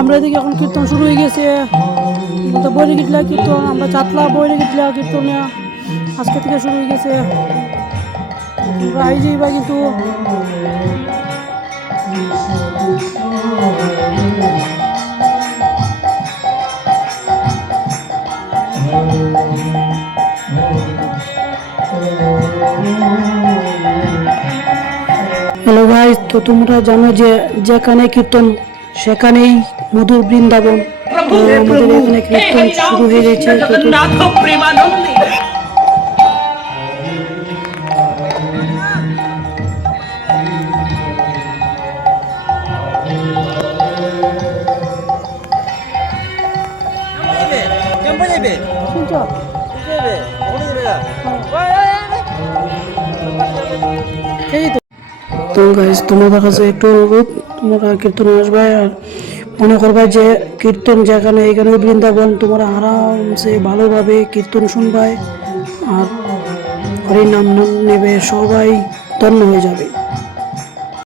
আমরা এদিকে এখন কীর্তন শুরু হয়ে গেছে। বৈরে গিটলা কীর্তন, আমরা চাতলা বৈরে গিটলা কীর্তন আজকে থেকে শুরু হয়ে গেছে। আমরা আই যাইবা কিন্তু হ্যালো গাইস, তো তোমরা জানো যে যেখানে কীর্তন সেখানেই মধুর বৃন্দাবন। আমাদের এখানে কীর্তন শুরু হয়ে গেছে। তো গাইস, তোমাদের কাছে একটু অনুরোধ, তোমরা কীর্তনে আসবে আর মনে করবে যে কীর্তন যেখানে এখানে বৃন্দাবন। তোমরা আরামসে ভালোভাবে কীর্তন শুনবাই আর হরিনাম নাম নেবে, সবাই ধন্য হয়ে যাবে।